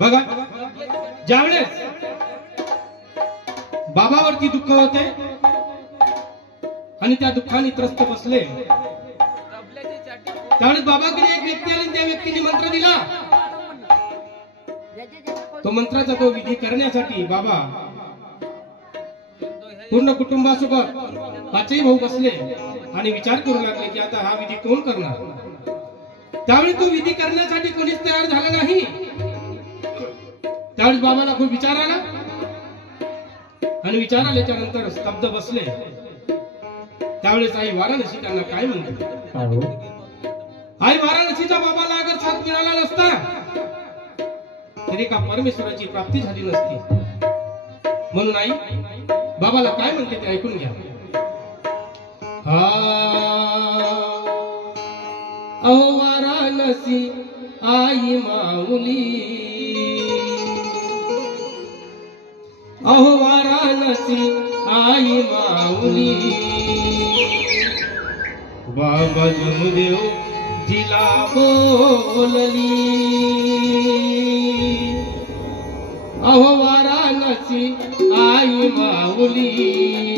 बघा, ज्यावेळेस बाबावरती दुःख होते आणि त्या दुःखाने त्रस्त बसले, त्यावेळेस बाबाकडे एक व्यक्ती आली, त्या व्यक्तीने मंत्र दिला. तो मंत्राचा तो विधी करण्यासाठी बाबा पूर्ण कुटुंबासोबत पाचही भाऊ बसले आणि विचार करू लागले की आता हा विधी कोण करणार. त्यावेळी तो विधी करण्यासाठी कोणीच तयार झाला नाही. त्यावेळेस बाबाला खूप विचार आला आणि विचार आल्याच्या नंतर स्तब्ध बसले. त्यावेळेस आई वाराणसी त्यांना काय म्हणते, आई वाराणसीचा बाबाला अगर साथ मिळाला नसता तरी का परमेश्वराची प्राप्ती झाली नसती. म्हणून आई बाबाला काय म्हणते ते ऐकून घ्या. अहो वाराणसी आई माऊली, अहो वाराणसी आई माऊली, बाबा जमदेव जिला बोलली. अहो वाराणसी आई माऊली.